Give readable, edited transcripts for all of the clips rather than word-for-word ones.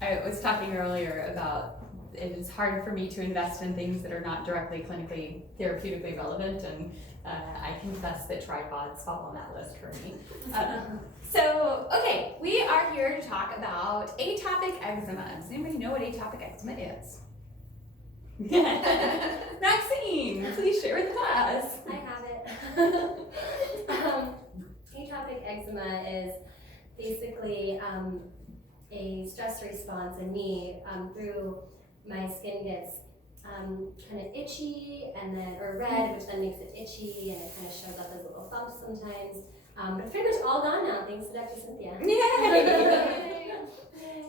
I was talking earlier about it is harder for me to invest in things that are not directly clinically therapeutically relevant, and I confess that tripods fall on that list for me. So, okay, we are here to talk about atopic eczema. Does anybody know what atopic eczema is? Maxine, please share with the class. I have it. Atopic eczema is basically a stress response in me through my skin gets kind of itchy and then, or red, which then makes it itchy, and it kind of shows up as little bumps sometimes. But the fingers all gone now, thanks to Dr. Cynthia. Yay!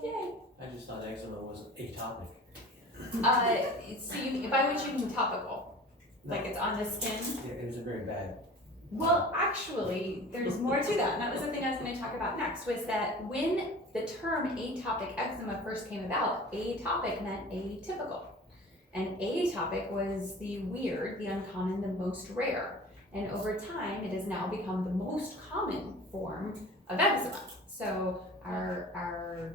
Yay! I just thought eczema was atopic. So by which you mean topical, like it's on the skin? Yeah, it was a very bad. Well, actually, there's more to that, and that was the thing I was going to talk about next, was that when the term atopic eczema first came about, atopic meant atypical. And atopic was the weird, the uncommon, the most rare. And over time, it has now become the most common form of eczema. So our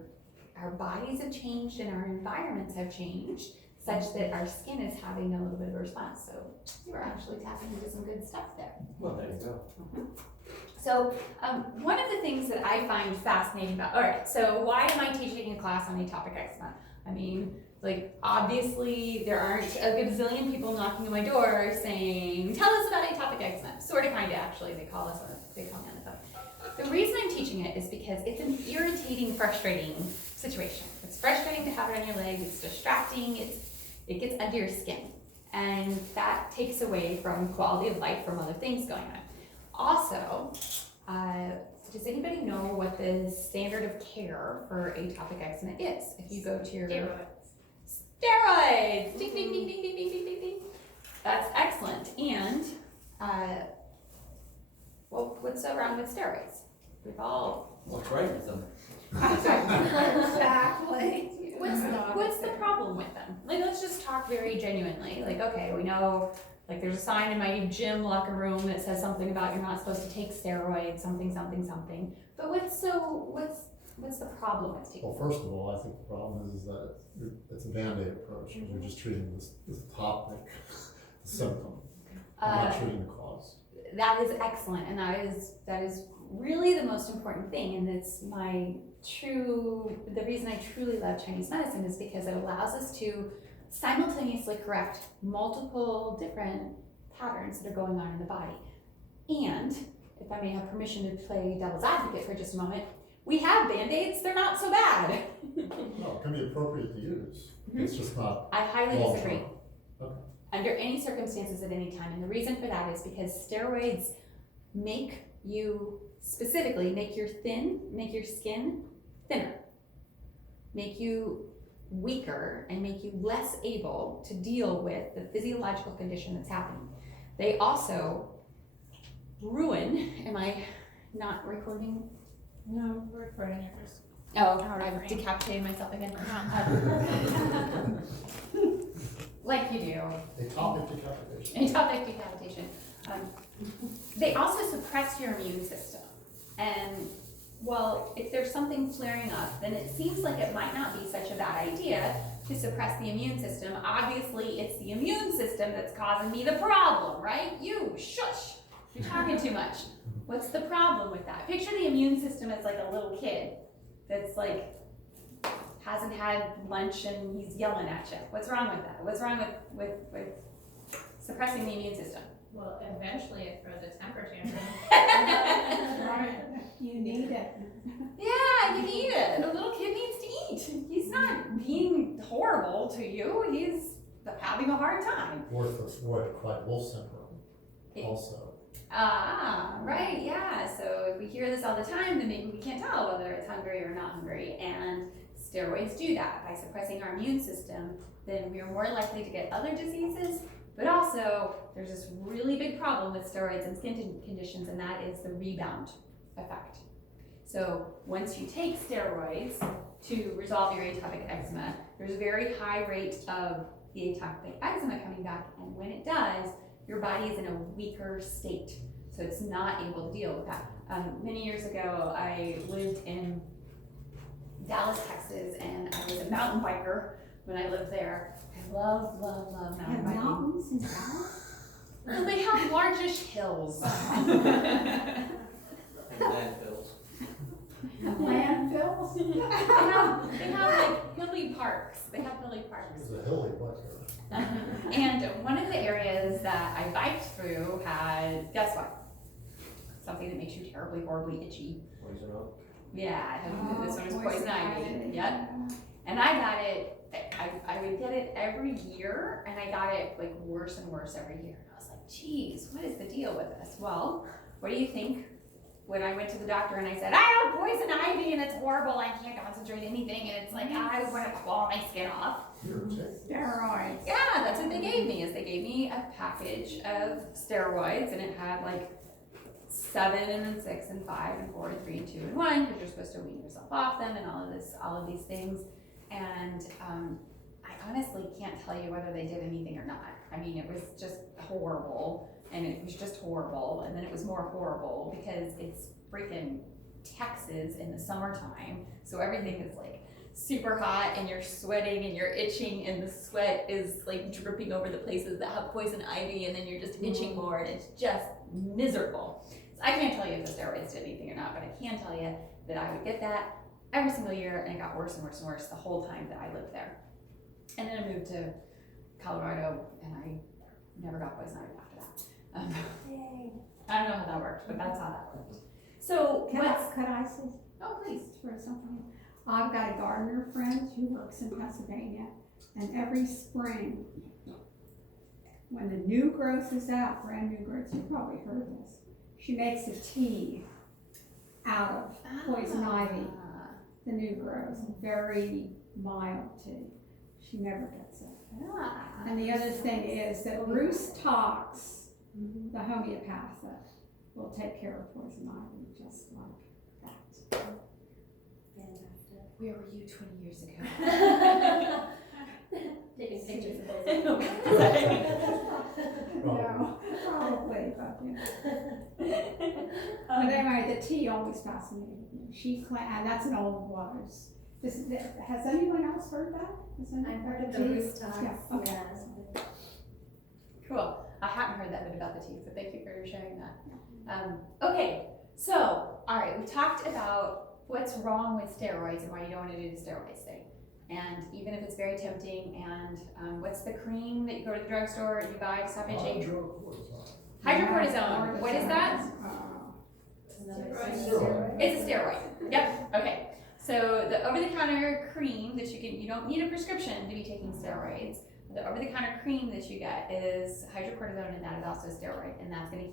bodies have changed and our environments have changed such that our skin is having a little bit of a response. So you are actually tapping into some good stuff there. Well, there you go. So one of the things that I find fascinating about, all right, so why am I teaching a class on atopic eczema? I mean, like, obviously there aren't a gazillion people knocking on my door saying, tell us about atopic eczema. Sort of, kind of, actually, they call me on the phone. The reason I'm teaching it is because it's an irritating, frustrating situation. It's frustrating to have it on your leg, it's distracting, it gets under your skin. And that takes away from quality of life from other things going on. Also, does anybody know what the standard of care for atopic eczema is? If you go to your steroids, ding ding ding ding ding ding ding ding ding. That's excellent. And well, what's so wrong with steroids? We've all. What's right with them? Exactly. What's the problem with them? Like, let's just talk very genuinely. Like, okay, we know. Like, there's a sign in my gym locker room that says something about you're not supposed to take steroids, something, something, something. But what's the problem with taking? Well, first of all, I think the problem is that it's a Band-Aid approach. You're just treating this topic, the symptom, not treating the cause. That is excellent, and that is really the most important thing. And it's the reason I truly love Chinese medicine is because it allows us to simultaneously correct multiple different patterns that are going on in the body. And if I may have permission to play devil's advocate for just a moment, we have Band-Aids, they're not so bad. No, it can be appropriate to use. Mm-hmm. It's just not. I highly disagree. Okay. Under any circumstances at any time. And the reason for that is because steroids make you, specifically, make your skin thinner, make you weaker, and make you less able to deal with the physiological condition that's happening. They also ruin, am I not recording? No, we're recording yours. Oh, I've decapitated myself again. Like you do. Atopic decapitation. Atopic decapitation. They also suppress your immune system. And well, if there's something flaring up, then it seems like it might not be such a bad idea to suppress the immune system. Obviously, it's the immune system that's causing me the problem, right? You, shush, you're talking too much. What's the problem with that? Picture the immune system as like a little kid that's like, hasn't had lunch and he's yelling at you. What's wrong with that? What's wrong with suppressing the immune system? Well, eventually it throws a temper tantrum. You need it. Yeah, you need it. The little kid needs to eat. He's not being horrible to you. He's having a hard time. Or what quite Wolf syndrome also. Ah, right, yeah. So if we hear this all the time, then maybe we can't tell whether it's hungry or not hungry. And steroids do that. By suppressing our immune system, then we are more likely to get other diseases. But also, there's this really big problem with steroids and skin conditions, and that is the rebound effect. So once you take steroids to resolve your atopic eczema, there's a very high rate of the atopic eczema coming back, and when it does, your body is in a weaker state, so it's not able to deal with that. Many years ago, I lived in Dallas, Texas, and I mountain biker when I lived there. I love mountain Have biking. mountains in Dallas? Well, they have largish hills. And landfills. Landfills? They have like hilly parks. They have hilly parks. It's a hilly bunker. And one of the areas that I biked through had, guess what? Something that makes you terribly, horribly itchy. Poison oak. Yeah, this one was poison ivy. ivy. Yep. And I got it, I would get it every year, and I got it like worse and worse every year. And I was like, geez, what is the deal with this? Well, what do you think? When I went to the doctor and I said, I have poison ivy and it's horrible, I can't concentrate anything, and it's like, I want to claw my skin off. Steroids. Yeah, that's what they gave me, is they gave me a package of steroids, and it had like 7 and 6 and 5 and 4 and 3 and 2 and 1, because you're supposed to wean yourself off them and all of these things. And I honestly can't tell you whether they did anything or not. I mean, it was just horrible, and it was just horrible, and then it was more horrible because it's freaking Texas in the summertime, so everything is like super hot, and you're sweating and you're itching, and the sweat is like dripping over the places that have poison ivy, and then you're just itching more, and it's just miserable. So I can't tell you if the steroids did anything or not, but I can tell you that I would get that every single year, and it got worse and worse and worse the whole time that I lived there. And then I moved to Colorado, and I never got poison ivy after that. Yay. I don't know how that worked, but that's how that worked. So Could I say oh please. for something? I've got a gardener friend who works in Pennsylvania, and every spring, when the new growth is out, brand new growth, you've probably heard this, she makes a tea out of poison ivy, the new growth, very mild tea. She never gets it. And the other thing is that Bruce Tox, the homeopathic, will take care of poison ivy just like that. Fantastic. Where were you 20 years ago? Taking pictures of those. No, probably, but but anyway, the tea always fascinated me. And that's an old waters. Has anyone else heard that? I've heard of the tea? Bruce Tox. Yeah, okay. Yeah. Cool. I hadn't heard that bit about the tea, so thank you for sharing that. Okay, so, all right, we talked about what's wrong with steroids and why you don't want to do the steroids thing. And even if it's very tempting, and what's the cream that you go to the drugstore and you buy to stop itching? Hydrocortisone. What is that? Steroid. It's a steroid. Yep. Okay. So the over-the-counter cream that you don't need a prescription to be taking steroids. The over-the-counter cream that you get is hydrocortisone, and that is also a steroid, and that's going to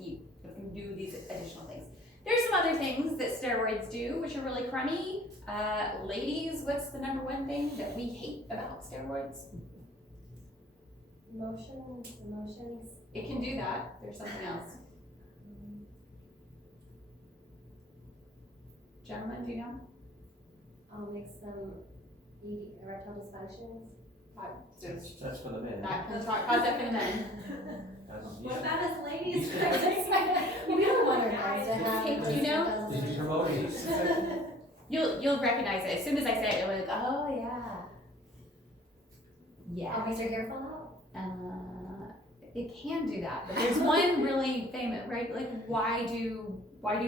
do these additional things. There's some other things that steroids do, which are really crummy. Ladies, what's the #1 thing that we hate about steroids? Emotions. It can do that. There's something else. Gentlemen, do you know? Makes them erectile dysfunctions. That's for the men. That can cause that for the men. What about us ladies? Yeah. We don't want our guys to have. Hey, do you know? Did you promote these? You'll recognize it as soon as I say it. You're like, oh yeah, yeah. Always your hair fall out. It can do that, but there's one really famous, right? Like, why do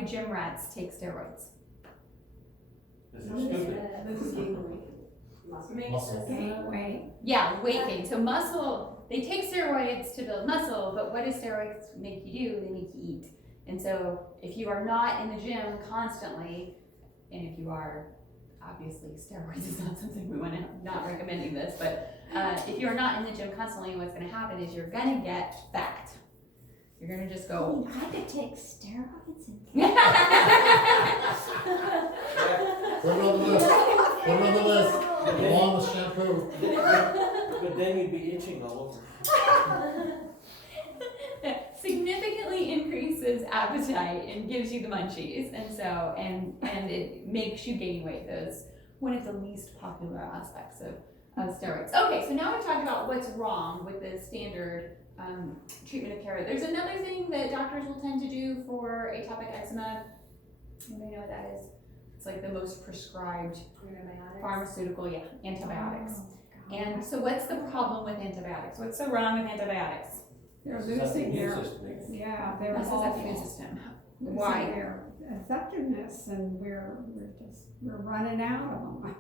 gym rats take steroids? This is stupid. Muscle. Gain weight. Yeah, weight gain. So muscle, they take steroids to build muscle, but what do steroids make you do? They make you eat. And so if you are not in the gym constantly, and if you are, obviously steroids is not something we want to, not recommending this, but if you are not in the gym constantly, what's going to happen is you're going to get fat. You're going to just go. I could take steroids and Put it on the list. Put it on the list. Along with shampoo. But then you'd be itching all over. Significantly increases appetite and gives you the munchies, and so and it makes you gain weight. Those one of the least popular aspects of steroids. Okay, so now we're talking about what's wrong with the standard treatment of care. There's another thing that doctors will tend to do for atopic eczema. Anybody know what that is? It's like the most prescribed Antibiotics. pharmaceutical, antibiotics. Oh, And God. so what's the problem with antibiotics? What's so wrong with antibiotics? They're This is how the losing immune their, system is. yeah, they're Messes up the immune awful. system. Losing Why? their effectiveness, and we're running out of them.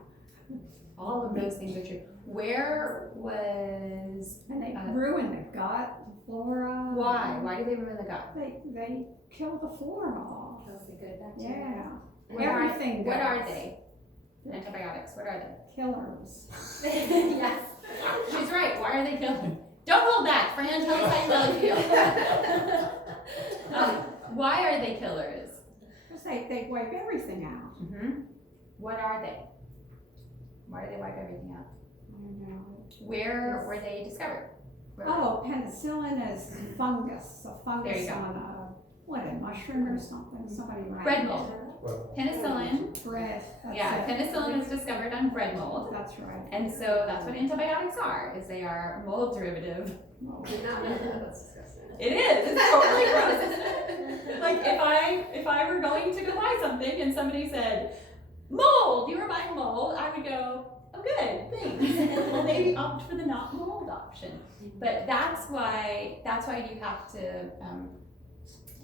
All of those things are true. Where was, And they ruin the gut, the flora. why? Why do they ruin the gut? They kill the flora off. Kills the good bacteria. Yeah, What are- everything What are goes. they? Antibiotics, what are they? Killers. Yes. She's right, why are they killing? Don't hold back, Fran, tell us how you really feel. Why are they killers? Because they wipe everything out. What are they? Why do they wipe everything out? I know. Where were they discovered? Where- Oh, penicillin is fungus, a There you fungus go. on a mushroom or something, somebody ran. Bread mold. Well, Penicillin, Bread, that's yeah, it. penicillin was discovered on bread mold. That's right. And so that's what antibiotics are, is they are mold derivative. Mold. That's disgusting. It is, it's totally gross. Like if I were going to go buy something and somebody said, mold, you were buying mold, I would go, oh good, thanks. Well, maybe opt for the not mold option. But that's why you have to,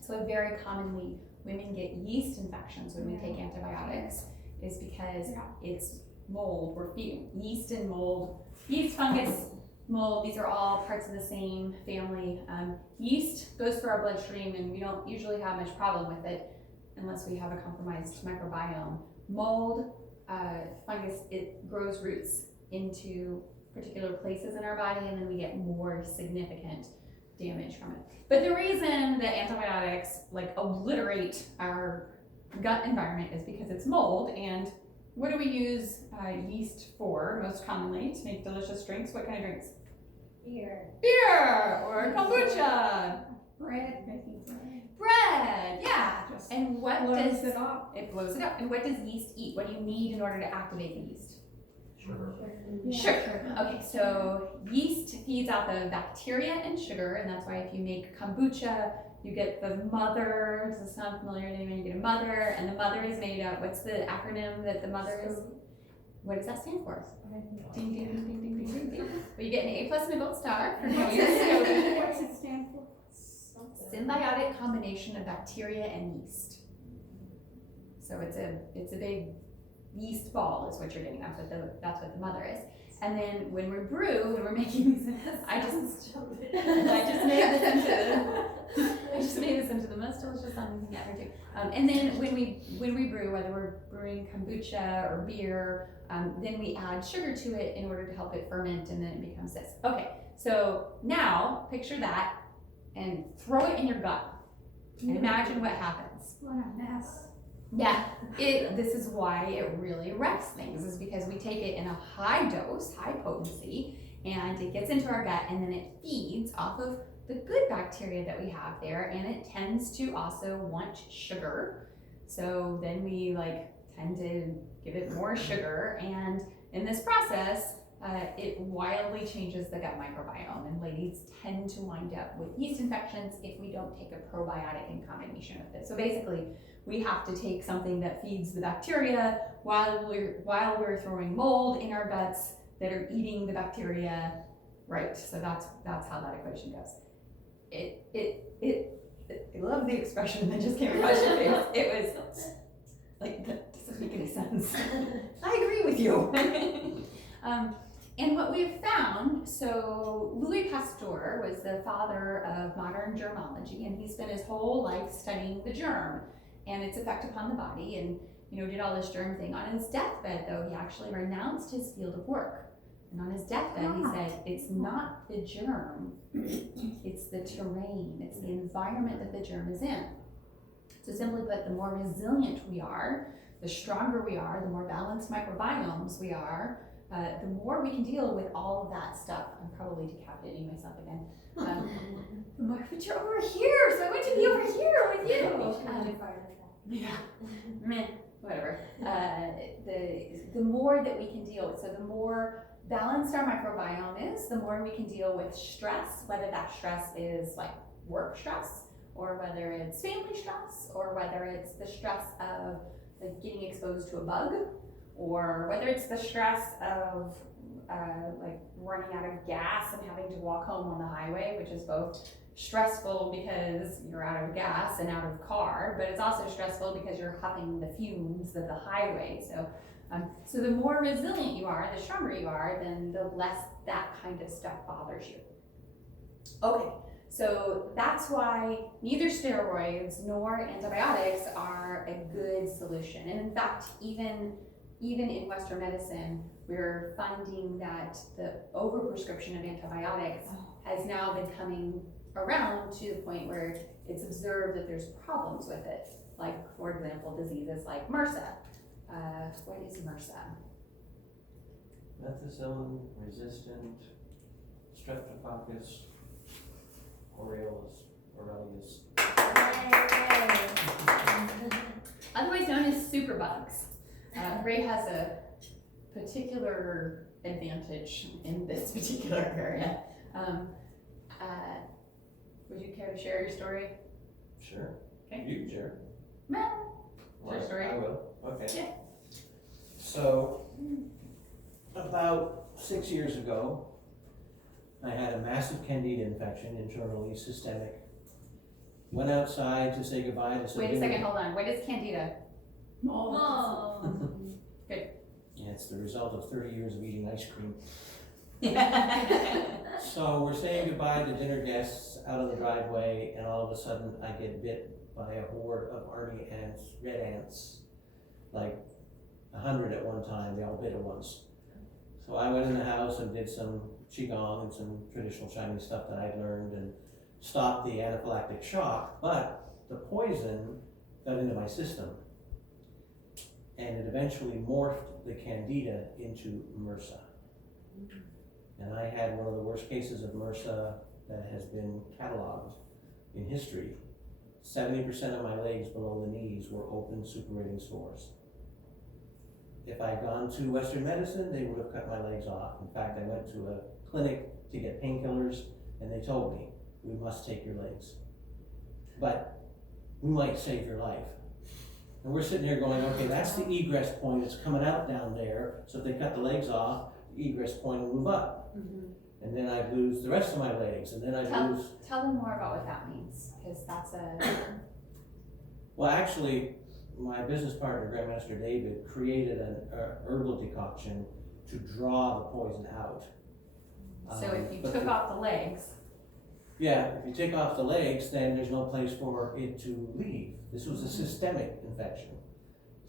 so very commonly women get yeast infections when we take antibiotics, is because it's mold. We're feeding yeast and mold, yeast, fungus, mold, these are all parts of the same family. Yeast goes through our bloodstream and we don't usually have much problem with it unless we have a compromised microbiome. Mold, fungus, it grows roots into particular places in our body and then we get more significant damage from it. But the reason that antibiotics like obliterate our gut environment is because it's mold. And what do we use yeast for most commonly to make delicious drinks? What kind of drinks? Beer. Beer or kombucha. Bread, making bread. Bread, yeah. Just And what blows does it up. it blows it up? And what does yeast eat? What do you need in order to activate the yeast? sugar. Yeah, Sugar. Okay, so yeast feeds off of bacteria and sugar, and that's why if you make kombucha, you get the mother. Does this sound familiar to anyone? You get a mother, and the mother is made up. What's the acronym that the mother is? What does that stand for? Ding, ding, ding, ding, ding, ding, ding, ding. Well, you get an A+ and a gold star for knowing this. What's it stand for? Symbiotic combination of bacteria and yeast. So it's a big yeast ball is what you're getting. That's what the mother is. And then when we brew, when we're making these, I just made this into the most delicious something ever do. And then when we brew, whether we're brewing kombucha or beer, then we add sugar to it in order to help it ferment, and then it becomes this. Okay, so now picture that and throw it in your gut and imagine what happens. What a mess. Yeah, this is why it really wrecks things, is because we take it in a high dose, high potency, and it gets into our gut, and then it feeds off of the good bacteria that we have there, and it tends to also want sugar. So then we tend to give it more sugar, and in this process, it wildly changes the gut microbiome, and ladies tend to wind up with yeast infections if we don't take a probiotic in combination with it. So basically, we have to take something that feeds the bacteria while we're throwing mold in our guts that are eating the bacteria, right? So that's how that equation goes. I love the expression that just came across your face. It was like, that doesn't make any sense. I agree with you. And what we've found, so Louis Pasteur was the father of modern germology, and he spent his whole life studying the germ and its effect upon the body, and did all this germ thing. On his deathbed, though, he actually renounced his field of work. And on his deathbed, he said, it's not the germ, it's the terrain, it's the environment that the germ is in. So simply put, the more resilient we are, the stronger we are, the more balanced microbiomes we are, the more we can deal with all of that stuff. I'm probably decapitating myself again. The more, but you're over here, so I want to be over here with you. Yeah, meh, whatever. The more that we can deal with, so the more balanced our microbiome is, the more we can deal with stress, whether that stress is like work stress, or whether it's family stress, or whether it's the stress of like getting exposed to a bug, or whether it's the stress of like running out of gas and having to walk home on the highway, which is both stressful because you're out of gas and out of car, but it's also stressful because you're huffing the fumes of the highway. So the more resilient you are, the stronger you are, then the less that kind of stuff bothers you. Okay, so that's why neither steroids nor antibiotics are a good solution. And in fact, even in Western medicine, we're finding that the overprescription of antibiotics has now been coming around to the point where it's observed that there's problems with it. Like, for example, diseases like MRSA. What is MRSA? Methicillin resistant Streptococcus aureus. Otherwise known as superbugs. Ray has a particular advantage in this particular area. Would you care to share your story? Sure. Okay. You can share. Well, Well, story. I will, okay. Yeah. So, about 6 years ago, I had a massive candida infection, internally systemic. Went outside to say goodbye to some. Wait a second, hold on. What is candida? Mold. Yeah, it's the result of 30 years of eating ice cream. So we're saying goodbye to dinner guests out on the driveway, and all of a sudden I get bit by a horde of army ants, red ants, like 100 at one time. They all bit at once. So I went in the house and did some qigong and some traditional Chinese stuff that I'd learned and stopped the anaphylactic shock, but the poison got into my system, and it eventually morphed the candida into MRSA. And I had one of the worst cases of MRSA that has been cataloged in history. 70% of my legs below the knees were open suppurating sores. If I had gone to Western medicine, they would have cut my legs off. In fact, I went to a clinic to get painkillers, and they told me, we must take your legs, but we might save your life. And we're sitting here going, okay, that's the egress point, it's coming out down there, so if they cut the legs off, the egress point will move up. And then I'd lose the rest of my legs, and then I'd lose... Tell them more about what that means, because that's a... Well, actually, my business partner, Grandmaster David, created an herbal decoction to draw the poison out. So if you took off the legs... Yeah, if you take off the legs, then there's no place for it to leave. This was a systemic infection,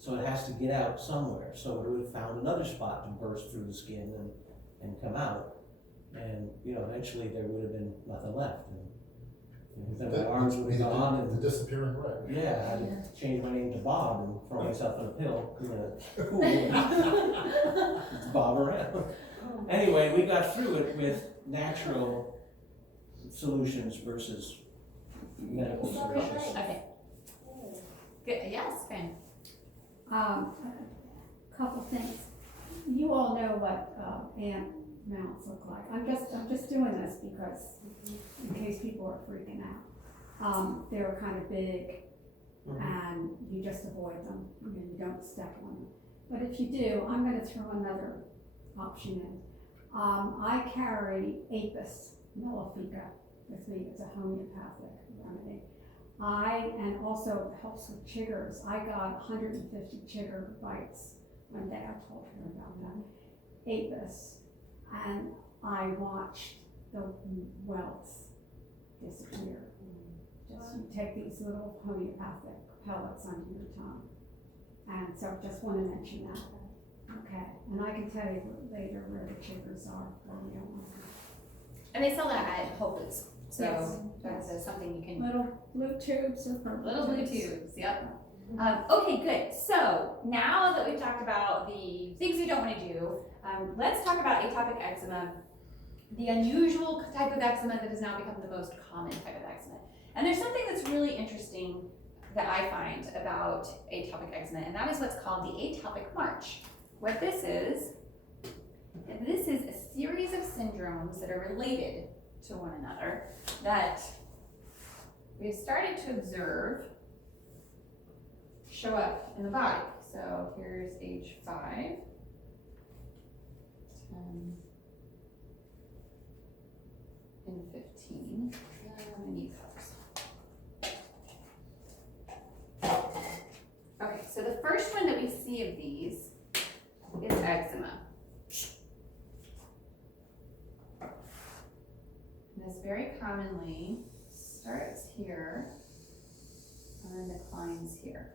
so it has to get out somewhere. So it would have found another spot to burst through the skin and come out. And, you know, eventually there would have been nothing left. And then my arms would have gone. And the disappearing leg. yeah, I had to change my name to Bob and throw myself in a pill. Bob around. Anyway, we got through it with natural solutions versus medical solutions. Okay. Good. Yes, fine. Couple things. You all know what ant mounts look like. I'm just doing this because in case people are freaking out. They're kind of big, and you just avoid them. You don't step on them. But if you do, I'm going to throw another option in. I carry Apis mellifica with me. It's a homeopathic remedy. And also it helps with chiggers. I got 150 chigger bites one day. I told her about that. Apis. And I watched the welts disappear. Just you take these little homeopathic pellets under your tongue. And so just want to mention that. Okay. And I can tell you later where the chiggers are. And they sell that at Whole Foods. So Yes. that's something you can... Little blue tubes or purple Little blue tubes, yep. Okay, good. So now that we've talked about the things you don't want to do, let's talk about atopic eczema, the unusual type of eczema that has now become the most common type of eczema. And there's something that's really interesting that I find about atopic eczema, and that is what's called the atopic march. What this is a series of syndromes that are related to one another that we've started to observe show up in the body. So here's age 5, 10, and 15. I need colors. Okay, so the first one that we see of these is eczema. And this very commonly starts here and then declines here.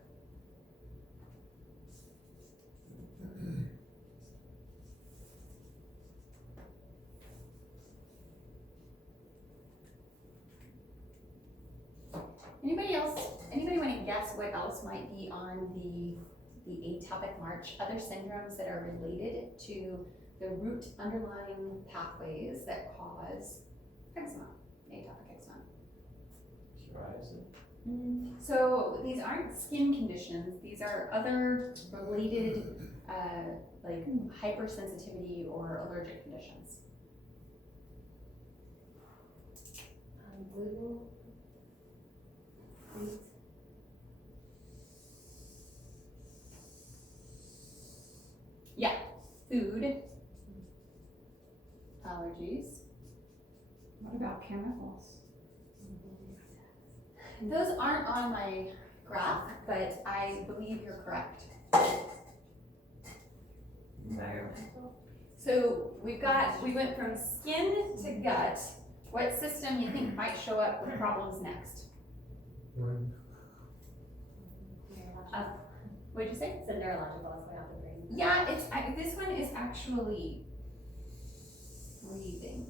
Anybody want to guess what else might be on the atopic march? Other syndromes that are related to the root underlying pathways that cause eczema, atopic eczema. Psoriasis. So these aren't skin conditions, these are other related like hypersensitivity or allergic conditions. Gluten. Wheat. Food allergies. What about chemicals? Those aren't on my graph, but I believe you're correct. So we went from skin to gut. What system you think might show up with problems next? Brain. What'd you say? It's a neurological, it's going out the brain. Yeah, this one is actually breathing.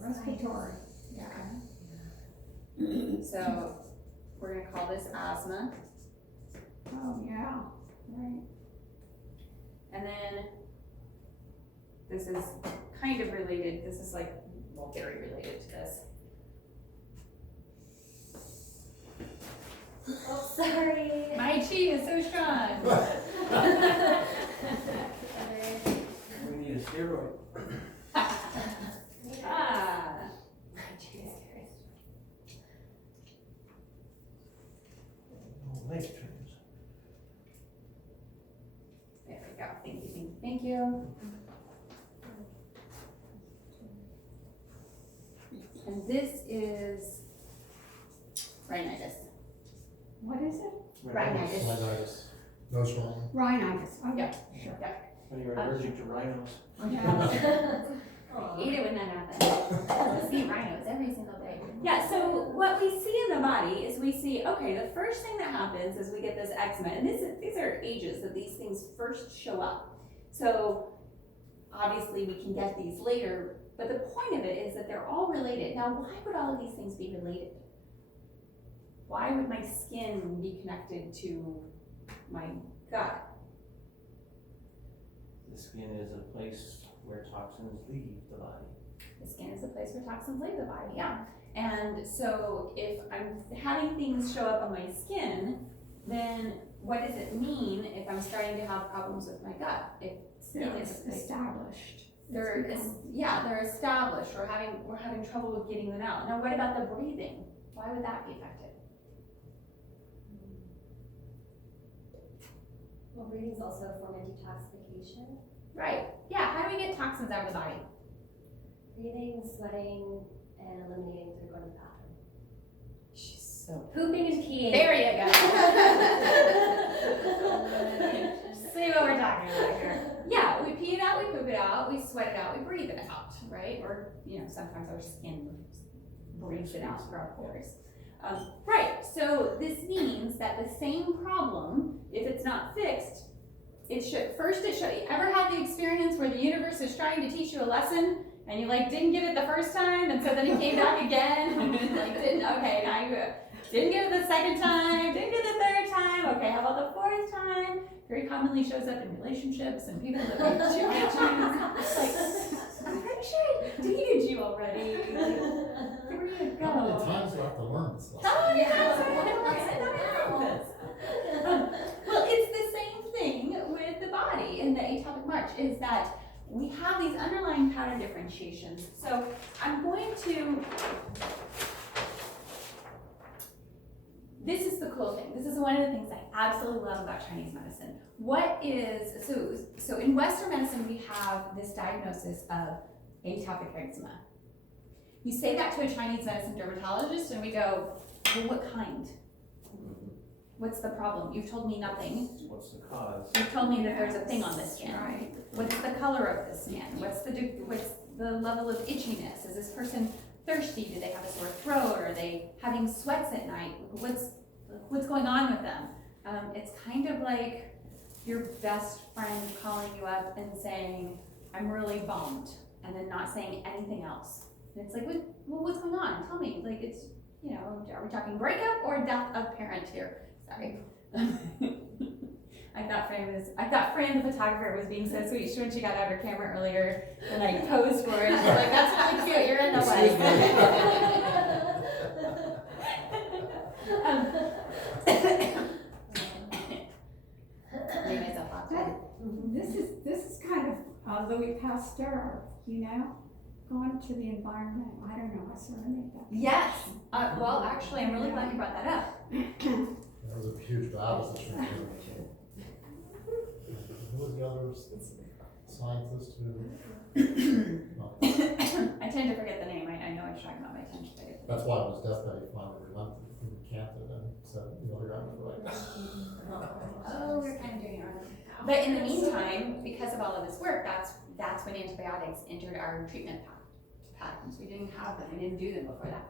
Respiratory. Yeah. So we're gonna call this asthma. Oh, yeah, right. And then this is kind of related, this is like, well, very related to this. Oh, sorry. My chi is so strong. We need a steroid. Ah, Oh, leg turns. there we go, thank you, thank you. And this is rhinitis. What is it? Rhinitis. Rhinitis. Nose swelling. Rhinitis. Oh, Yeah. sure. When you're allergic to rhinos. Yeah. I hate it when that happens. I see rhinos every single day. Yeah, so what we see in the body is we see, okay, the first thing that happens is we get this eczema, and these are ages that these things first show up. So obviously we can get these later, but the point of it is that they're all related. Now, why would all of these things be related? Why would my skin be connected to my gut? The skin is a place where toxins leave the body. The skin is the place where toxins leave the body, yeah. And so if I'm having things show up on my skin, then what does it mean if I'm starting to have problems with my gut? If skin is Established. they're established. We're having trouble with getting them out. Now, what about the breathing? Why would that be affected? Well, breathing's also a form of detoxification. Right. Yeah. How do we get toxins out of the body? Breathing, sweating, and eliminating through going to the bathroom. She's so. Pooping and peeing. There you go. See what we're talking about here. Yeah, we pee it out, we poop it out, we sweat it out, we breathe it out, right? Or, sometimes our skin breathes it out through our pores. Right, so this means that the same problem, if it's not fixed, you ever had the experience where the universe is trying to teach you a lesson and you didn't get it the first time, and so then it came back again, and now you didn't get it the second time, didn't get it the third time, okay, how about the fourth time? Very commonly shows up in relationships and people that make too many times. It's I'm pretty sure I dated you already. Where do you go? How many times do I have to learn this lesson? How many times have I learned this? Well, it's the same thing with the body in the atopic march, is that we have these underlying pattern differentiations. So I'm going to this is the cool thing. This is one of the things I absolutely love about Chinese medicine. So in Western medicine, we have this diagnosis of atopic eczema. You say that to a Chinese medicine dermatologist and we go, well, what kind? What's the problem? You've told me nothing. What's the cause? You've told me that there's a thing on the skin. Right. What's the color of the skin? What's the level of itchiness? Is this person thirsty? Do they have a sore throat? Or are they having sweats at night? What's going on with them? It's kind of like your best friend calling you up and saying, I'm really bummed, and then not saying anything else. And it's like, what's going on? Tell me. Like, it's, you know, are we talking breakup or death of parent here? Sorry. I thought Fran the photographer was being so sweet when she got out her camera earlier and like posed for her. She's like, that's really cute, you're in the light. Made myself awkward. This is kind of Louis Pasteur, you know, going to the environment. I don't know, I sort of made that. Yes. Well, actually, I'm really glad you brought that up. That was a huge battle that she did. Who was the other scientist who? No. I tend to forget the name. I know what you're talking about, but I tend to forget. That's why on his deathbed he finally relented and recanted and said the other guy was right. Oh, we're kind of doing it wrong. But in the meantime, because of all of this work, that's when antibiotics entered our treatment patterns. We didn't have them. We didn't do them before that.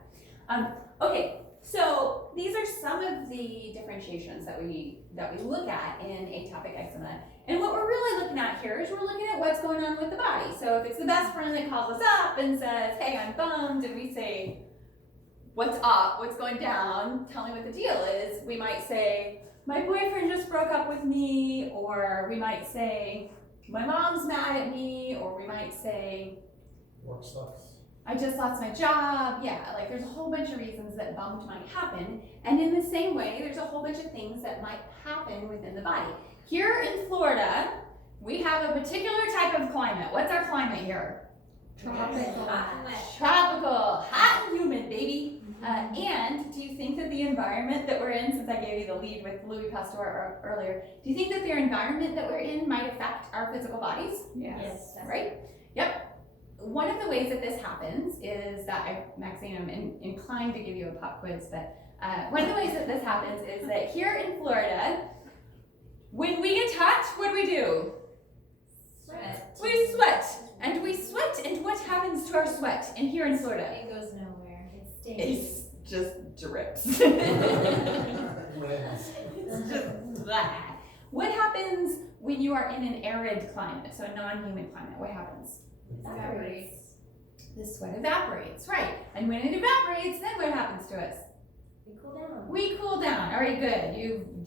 Okay, so these are some of the differentiations that we look at in atopic eczema. And what we're really looking at here is we're looking at what's going on with the body. So if it's the best friend that calls us up and says, hey, I'm bummed, and we say, what's up, what's going down, tell me what the deal is, we might say, my boyfriend just broke up with me, or we might say, my mom's mad at me, or we might say, Work sucks. I just lost my job. Yeah, like there's a whole bunch of reasons that bummed might happen. And in the same way, there's a whole bunch of things that might happen within the body. Here in Florida, we have a particular type of climate. What's our climate here? Tropical. Tropical, hot and humid, baby. And do you think that the environment that we're in, since I gave you the lead with Louis Pasteur earlier, do you think that the environment that we're in might affect our physical bodies? Yes. Right? Yep. One of the ways that this happens is that Maxine, I'm inclined to give you a pop quiz, but one of the ways that this happens is that here in Florida, when we get hot, what do? Sweat. We sweat, and what happens to our sweat in here in Florida? It goes nowhere. It stays. It just drips. Wins. It's just that. What happens when you are in an arid climate, so a non-humid climate? What happens? Evaporates. The sweat evaporates, right? And when it evaporates, then what happens to us? We cool down. We cool down. All right, good.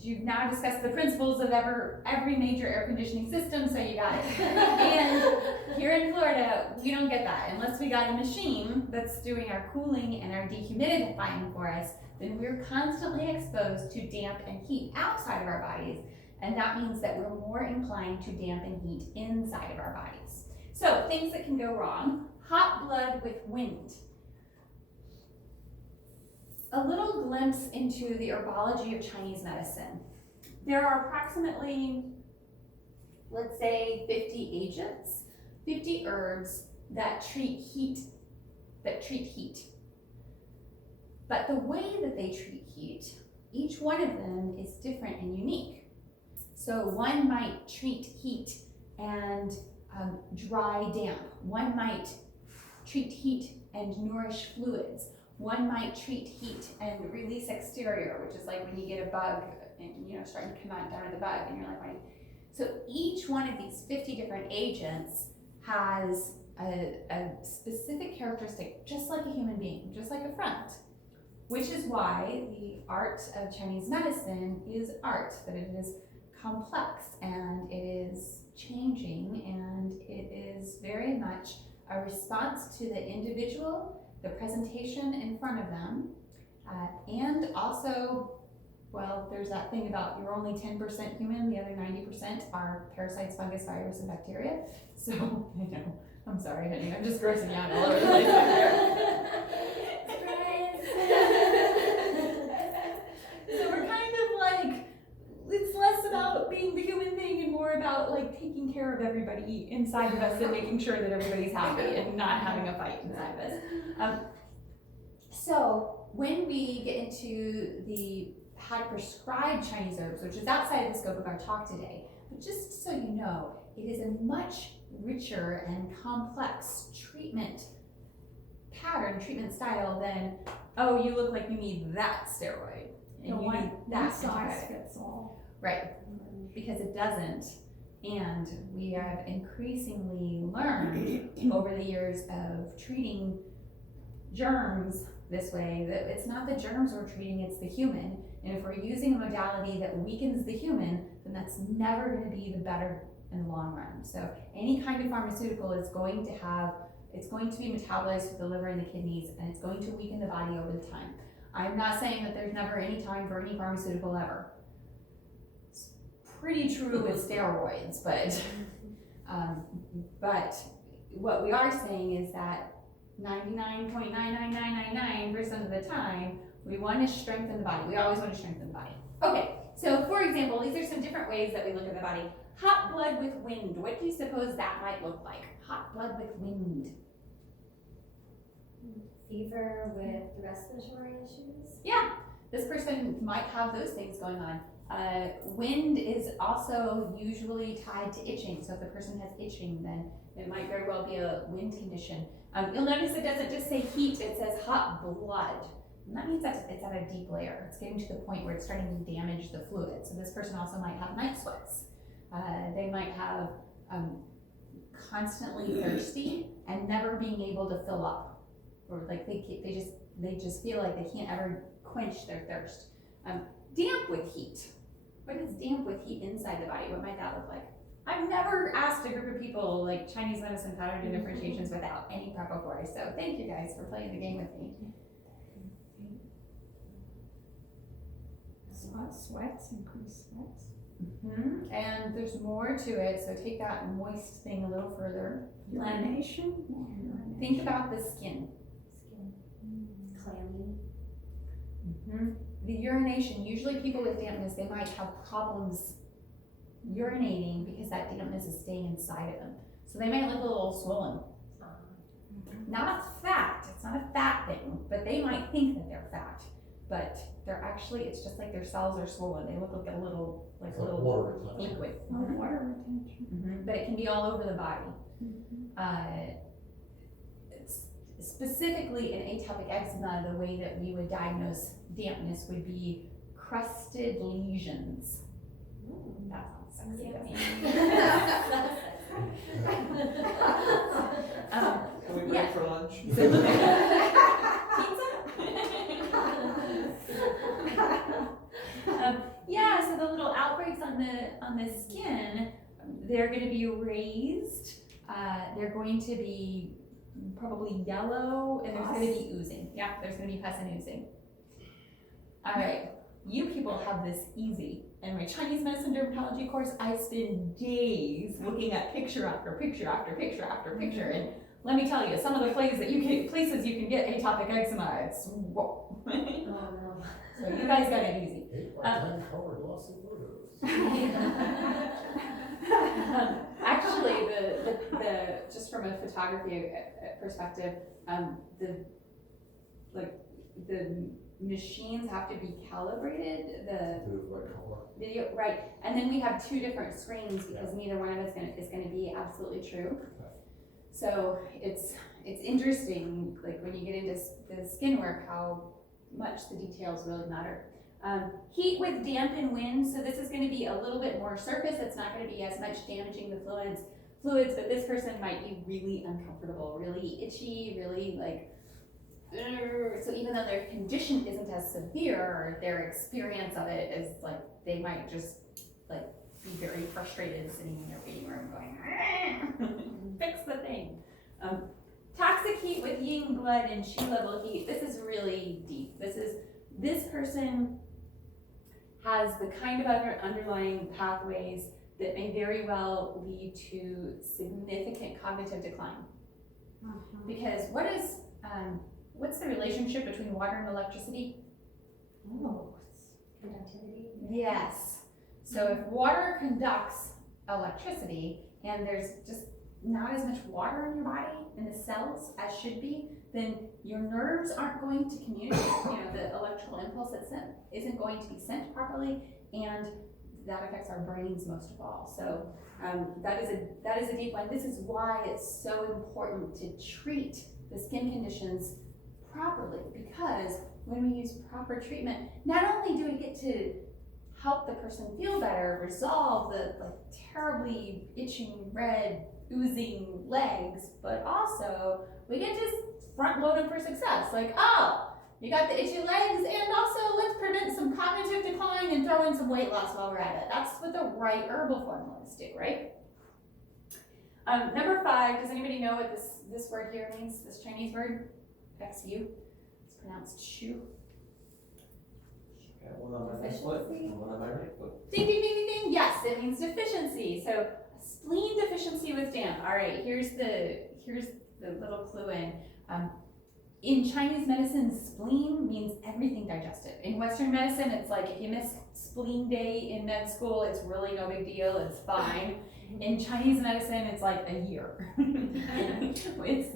You've now discussed the principles of every major air conditioning system, so you got it. And here in Florida, we don't get that unless we got a machine that's doing our cooling and our dehumidifying for us. Then we're constantly exposed to damp and heat outside of our bodies, and that means that we're more inclined to dampen heat inside of our bodies. So things that can go wrong: hot blood with wind. A little glimpse into the herbology of Chinese medicine. There are approximately, let's say, 50 agents, 50 herbs that treat heat. But the way that they treat heat, each one of them is different and unique. So one might treat heat and dry damp. One might treat heat and nourish fluids. One might treat heat and release exterior, which is like when you get a bug and starting to come out down to the bug and you're like, right. So each one of these 50 different agents has a specific characteristic, just like a human being, just like a friend, which is why the art of Chinese medicine is art, that it is complex and it is changing and it is very much a response to the individual, the presentation in front of them, and also, well, there's that thing about you're only 10% human, the other 90% are parasites, fungus, virus, and bacteria. So, I know, I'm sorry, honey, I'm just grossing out all over the place here. So we're kind of like, it's less about being the human thing and more about like taking care of everybody inside of us and making sure that everybody's happy and not having a fight inside of us. So when we get into the how to prescribe Chinese herbs, which is outside of the scope of our talk today, but just so you know, it is a much richer and complex treatment pattern, treatment style than, oh, you look like you need that steroid and you need that size antibiotic. fits all. Right, because it doesn't. And we have increasingly learned over the years of treating germs this way that it's not the germs we're treating, it's the human. And if we're using a modality that weakens the human, then that's never going to be the better in the long run. So any kind of pharmaceutical is going to have, it's going to be metabolized with the liver and the kidneys, and it's going to weaken the body over the time. I'm not saying that there's never any time for any pharmaceutical ever. It's pretty true with steroids, but what we are saying is that 99.99999% of the time, we want to strengthen the body. We always want to strengthen the body. Okay, so for example, these are some different ways that we look at the body. Hot blood with wind. What do you suppose that might look like? Hot blood with wind. Fever with respiratory issues? Yeah, this person might have those things going on. Wind is also usually tied to itching. So if the person has itching, then it might very well be a wind condition. You'll notice it doesn't just say heat, it says hot blood. And that means that it's at a deep layer. It's getting to the point where it's starting to damage the fluid. So this person also might have night sweats. They might have constantly thirsty and never being able to fill up. Or like they just feel like they can't ever quench their thirst. Damp with heat. What is damp with heat inside the body? What might that look like? I've never asked a group of people like Chinese medicine pattern and differentiations without any prep before, so thank you guys for playing the game with me. Sweats, increased sweats. Mm-hmm. And there's more to it, so take that moist thing a little further. Urination. More urination. Think about the skin. Skin. Clammy. Mm-hmm. The urination, usually people with dampness, they might have problems urinating because that dampness is staying inside of them. So they might look a little swollen. Not fat, it's not a fat thing, but they might think that they're fat. But they're actually, it's just like their cells are swollen. They look like a little water retention. liquid. Water retention. Mm-hmm. But it can be all over the body. Specifically in atopic eczema, the way that we would diagnose dampness would be crusted lesions. That sounds sexy to me. Can we break for lunch? Yeah, so the little outbreaks on the skin, they're going to be raised. They're going to be probably yellow, and there's going to be oozing. Yeah, there's going to be pus and oozing. All right, you people have this easy. In my Chinese medicine dermatology course, I spend days looking at picture after picture after picture after picture, and let me tell you, some of the places you can get atopic eczema, it's whoa. Oh no. So you guys got it easy. 8x10 color glossy photos. Actually, the just from a photography perspective, the machines have to be calibrated. The What color? video, right? And then we have two different screens because neither one of us is going to be absolutely true. So it's interesting, like when you get into the skin work, how much the details really matter. Heat with damp and wind, so this is going to be a little bit more surface. It's not going to be as much damaging the fluids, but this person might be really uncomfortable, really itchy, really like, so even though their condition isn't as severe, their experience of it is like, they might just like be very frustrated sitting in their waiting room going, fix the thing. Toxic heat with yin blood and Qi level heat. This is really deep. This person has the kind of underlying pathways that may very well lead to significant cognitive decline. Because what's the relationship between water and electricity? Oh, Conductivity? Yes. So if water conducts electricity and there's just not as much water in your body, in the cells, as should be, then your nerves aren't going to communicate. The electrical impulse that's sent isn't going to be sent properly, and that affects our brains most of all. So that is a deep one. This is why it's so important to treat the skin conditions properly, because when we use proper treatment, not only do we get to help the person feel better, resolve the terribly itching, red, oozing legs, but also we get to front load them for success. You got the itchy legs, and also let's prevent some cognitive decline and throw in some weight loss while we're at it. That's what the right herbal formulas do, right? Number 5, does anybody know what this word here means? This Chinese word? XU. It's pronounced shu. Got one on my left foot, and one on my right foot. Ding, ding, ding, ding, ding. Yes, it means deficiency. So spleen deficiency with damp. All right, here's the little clue in Chinese medicine, spleen means everything digestive. In Western medicine, it's like if you miss spleen day in med school, it's really no big deal, it's fine. In Chinese medicine, it's like a year. It's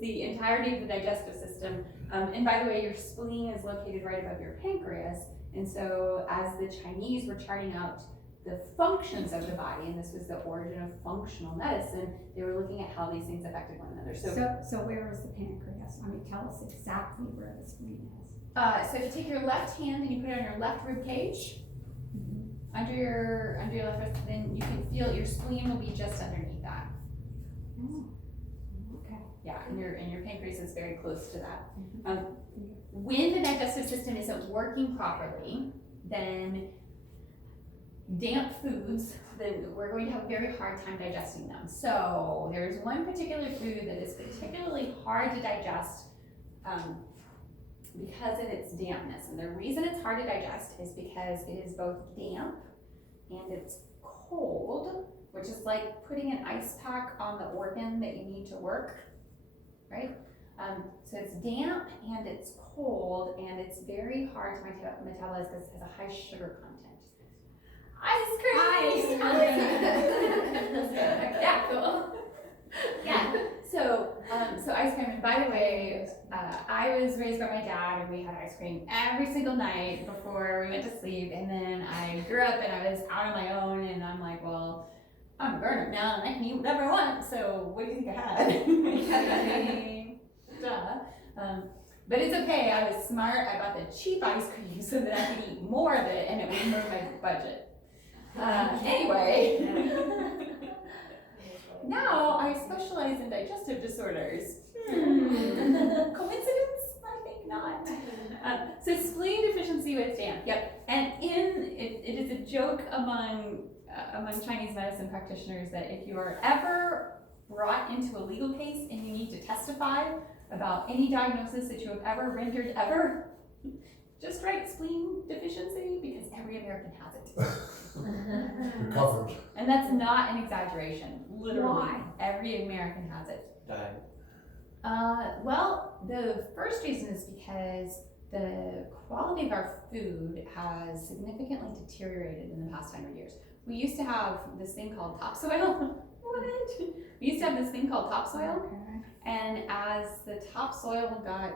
the entirety of the digestive system. And by the way, your spleen is located right above your pancreas. And so as the Chinese were charting out the functions of the body, and this was the origin of functional medicine, they were looking at how these things affected one another. So where is the pancreas? Tell us exactly where the spleen is. So if you take your left hand and you put it on your left rib cage, under your left wrist, then you can feel your spleen will be just underneath that. Oh, okay. Yeah, and your pancreas is very close to that. When the digestive system isn't working properly, then damp foods, then we're going to have a very hard time digesting them. So there's one particular food that is particularly hard to digest because of its dampness. And the reason it's hard to digest is because it is both damp and it's cold, which is like putting an ice pack on the organ that you need to work, right? So it's damp and it's cold and it's very hard to metabolize because it has a high sugar content. Ice cream! Yeah, cool. Yeah, so ice cream, and by the way, I was raised by my dad and we had ice cream every single night before we went to sleep, and then I grew up and I was out on my own, and I'm like, well, I'm a grown up now and I can eat whatever I want, so what do you think I had? Duh. But it's okay, I was smart, I bought the cheap ice cream so that I could eat more of it and it would hurt my budget. Anyway, now I specialize in digestive disorders. Coincidence? I think not. So spleen deficiency with damp. Yep. And it is a joke among Chinese medicine practitioners that if you are ever brought into a legal case and you need to testify about any diagnosis that you have ever rendered ever, just write spleen deficiency because every American has it. You're covered. And that's not an exaggeration. Literally, Why? every American has it. Died. Well, the first reason is because the quality of our food has significantly deteriorated in the past 100 years. We used to have this thing called topsoil. What? We used to have this thing called topsoil, Okay. and as the topsoil got